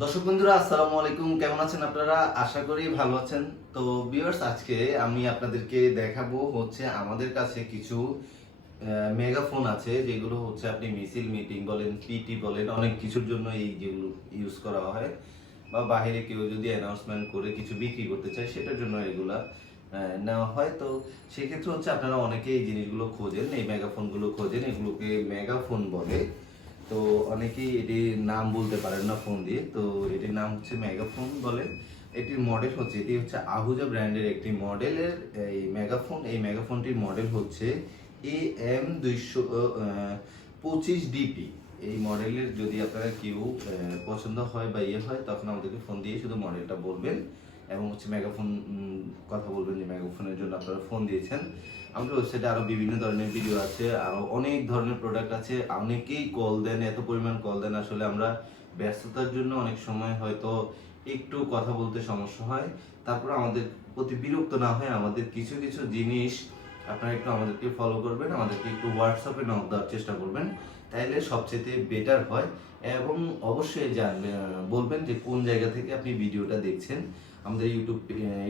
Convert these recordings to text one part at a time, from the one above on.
দর্শক বন্ধুরা আসসালামু আলাইকুম, কেমন আছেন আপনারা? আশা করি ভালো আছেন। তো ভিউয়ার্স, আজকে আমি আপনাদেরকে দেখাবো হচ্ছে আমাদের কাছে কিছু মেগাফোন আছে, যেগুলো হচ্ছে আপনি মিছিল মিটিং বলেন, পিটি বলেন, অনেক কিছুর জন্য এই যেগুলো ইউজ করা হয়, বা বাইরে কেউ যদি অ্যানাউন্সমেন্ট করে কিছু বিক্রি করতে চায় সেটার জন্য এগুলা নেওয়া হয়। তো সেক্ষেত্রে হচ্ছে আপনারা অনেকেই এই জিনিসগুলো খোঁজেন, এই মেগাফোনগুলো খোঁজেন, এগুলোকে মেগাফোন বলে। তো অনেকেই এটির নাম বলতে পারেন না ফোন দিয়ে, তো এটির নাম হচ্ছে মেগাফোন বলে। এটির মডেল হচ্ছে, এটি হচ্ছে আহুজা ব্র্যান্ডের একটি মডেলের এই মেগাফোন। এই মেগাফোনটির মডেল হচ্ছে AM225DP। এই মডেলের যদি আপনারা কেউ পছন্দ হয় বা হয়, তখন আমাদেরকে ফোন দিয়ে শুধু মডেলটা বলবেন এবং হচ্ছে মেগাফোন কথা বলবেন যে মেগাফোনের জন্য আপনারা ফোন দিয়েছেন। আমাদের ওয়েবসাইটে আরো বিভিন্ন ধরনের ভিডিও আছে, আরো অনেক ধরনের প্রোডাক্ট আছে। অনেকেই কল দেন, এত পরিমাণ কল দেন, আসলে আমরা ব্যস্ততার জন্য অনেক সময় হয়তো একটু কথা বলতে সমস্যা হয়। তারপর আমাদের প্রতি বিরক্ত না হয়, আমাদের কিছু কিছু জিনিস আপনারা একটু আমাদেরকে ফলো করবেন, আমাদেরকে একটু হোয়াটসঅ্যাপে নক দেওয়ার চেষ্টা করবেন, তাইলে সবচেয়ে বেটার হয়। এবং অবশ্যই জানবেন, বলবেন যে কোন জায়গা থেকে আপনি ভিডিওটা দেখছেন। আমাদের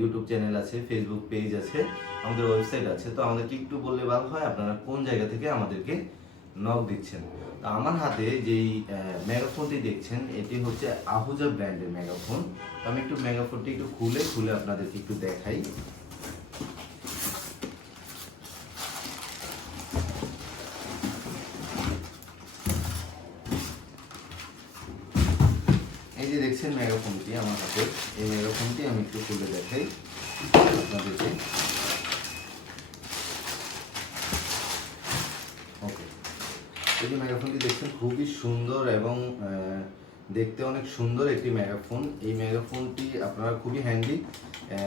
ইউটিউব চ্যানেল আছে, ফেসবুক পেজ আছে, আমাদের ওয়েবসাইট আছে। তো আমাদেরকে একটু বললে ভালো হয় আপনারা কোন জায়গা থেকে আমাদেরকে নক দিচ্ছেন। তো আমার হাতে যেই মেগাফোনটি দেখছেন, এটি হচ্ছে আহুজা ব্র্যান্ডের মেগাফোন। তো আমি একটু মেগাফোনটি একটু খুলে খুলে আপনাদেরকে একটু দেখাই। এই যে দেখছেন মেগাফোনটি আমার হাতে, এই মেগাফোনটি আমি একটু খুলে দেখাই আপনাদেরকে। ওকে, এই যে মেগাফোনটি দেখছেন খুবই সুন্দর এবং দেখতে অনেক সুন্দর একটি মেগাফোন। এই মেগাফোনটি আপনারা খুবই হ্যান্ডি,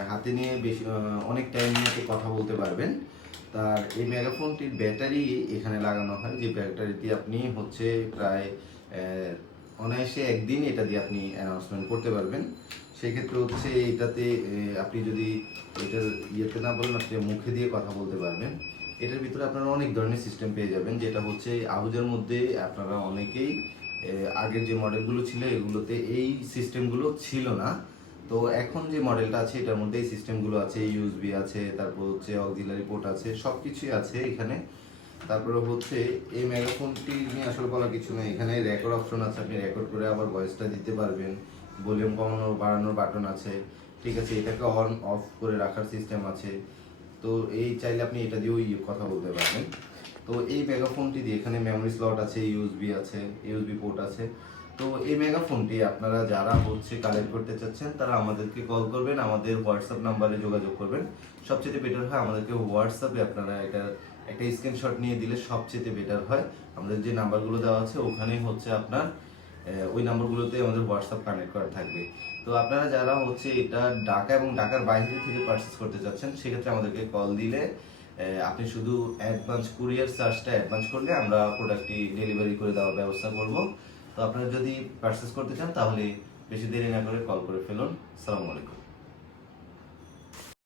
হাতে নিয়ে বেশি অনেক টাইম নিয়ে কথা বলতে পারবেন। তার এই মেগাফোনটির ব্যাটারি এখানে লাগানো হয়, যে ব্যাটারিটি আপনি হচ্ছে প্রায় অনায়াসে একদিন এটা দিয়ে আপনি অ্যানাউন্সমেন্ট করতে পারবেন। সেক্ষেত্রে হচ্ছে এটাতে আপনি যদি এটার ইয়েতে না বলেন, আপনি মুখে দিয়ে কথা বলতে পারবেন। এটার ভিতরে আপনারা অনেক ধরনের সিস্টেম পেয়ে যাবেন, যেটা হচ্ছে আহুজার মধ্যে আপনারা অনেকেই আগের যে মডেলগুলো ছিল এগুলোতে এই সিস্টেমগুলো ছিল না। তো এখন যে মডেলটা আছে এটার মধ্যে এই সিস্টেমগুলো আছে, ইউএসবি আছে, তারপর হচ্ছে অক্সিলারি পোর্ট আছে, সব কিছুই আছে এখানে। তারপরে হচ্ছে এই মেগাফোনটি নিয়ে আসলে বলা কিছু নেই, এখানে রেকর্ড অপশন আছে, আপনি রেকর্ড করে আবার ভয়েসটা দিতে পারবেন। ভলিউম কমানোর বাড়ানোর বাটন আছে, ঠিক আছে, এটাকে অন অফ করে রাখার সিস্টেম আছে। তো এই চাইলে আপনি এটা দিয়েও কথা বলতে পারবেন। তো এই মেগাফোনটি দিয়ে এখানে মেমোরি স্লট আছে, ইউএসবি আছে, ইউএসবি পোর্ট আছে। তো এই মেগাফোনটি আপনারা যারা হচ্ছে কালেক্ট করতে চাচ্ছেন তারা আমাদেরকে কল করবেন, আমাদের হোয়াটসঅ্যাপ নাম্বারে যোগাযোগ করবেন। সবচেয়ে বেটার হয় আমাদেরকে হোয়াটসঅ্যাপে আপনারা এটা একটা স্ক্রিনশট নিয়ে দিলে সবচেয়ে বেটার হয়। আমাদের যে নাম্বারগুলো দেওয়া আছে ওখানেই হচ্ছে আপনার ওই নাম্বারগুলোতে আমাদের হোয়াটসঅ্যাপ কানেক্ট করা থাকবে। তো আপনারা যারা হচ্ছে এটা ঢাকা এবং ঢাকার বাইরে থেকে পারচেস করতে চাচ্ছেন, সেক্ষেত্রে আমাদেরকে কল দিলে আপনি শুধু অ্যাডভান্স কুরিয়ার চার্জটা অ্যাডভান্স করলে আমরা প্রোডাক্টটি ডেলিভারি করে দেওয়ার ব্যবস্থা করব। তো আপনারা যদি পারচেস করতে চান তাহলে বেশি দেরি না করে কল করে ফেলুন। আসসালামু আলাইকুম।